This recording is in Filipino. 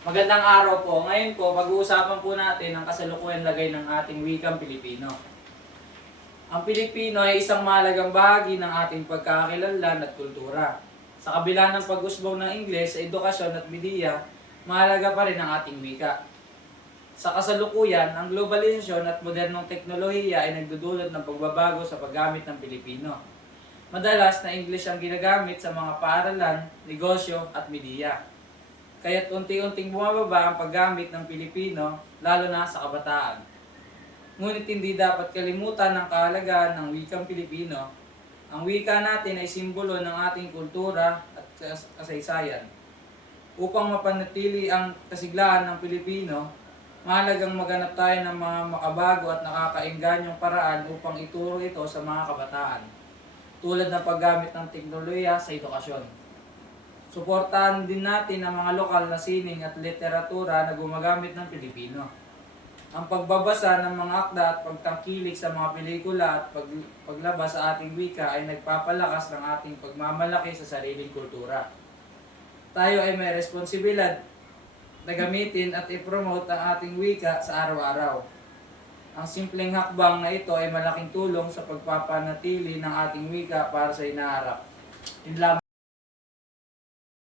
Magandang araw po. Ngayon po, pag-uusapan po natin ang kasalukuyan lagay ng ating wikang Pilipino. Ang Pilipino ay isang mahalagang bahagi ng ating pagkakakilanlan at kultura. Sa kabila ng pag-usbong ng Ingles sa edukasyon at media, mahalaga pa rin ang ating wika. Sa kasalukuyan, ang globalisasyon at modernong teknolohiya ay nagdudulot ng pagbabago sa paggamit ng Pilipino. Madalas na English ang ginagamit sa mga paaralan, negosyo at media. Kaya't unti-unting bumababa ang paggamit ng Pilipino, lalo na sa kabataan. Ngunit hindi dapat kalimutan ang kahalagahan ng wikang Pilipino. Ang wika natin ay simbolo ng ating kultura at kasaysayan. Upang mapanatili ang kasiglahan ng Pilipino, mahalagang maghanap tayo ng mga makabago at nakakaenganyong paraan upang ituro ito sa mga kabataan, tulad ng paggamit ng teknolohiya sa edukasyon. Suportahan din natin ang mga lokal na sining at literatura na gumagamit ng Pilipino. Ang pagbabasa ng mga akda at pagtangkilik sa mga pelikula at paglabas sa ating wika ay nagpapalakas ng ating pagmamalaki sa sariling kultura. Tayo ay may responsibilidad na gamitin at i-promote ang ating wika sa araw-araw. Ang simpleng hakbang na ito ay malaking tulong sa pagpapanatili ng ating wika para sa hinaharap. Yun lamang.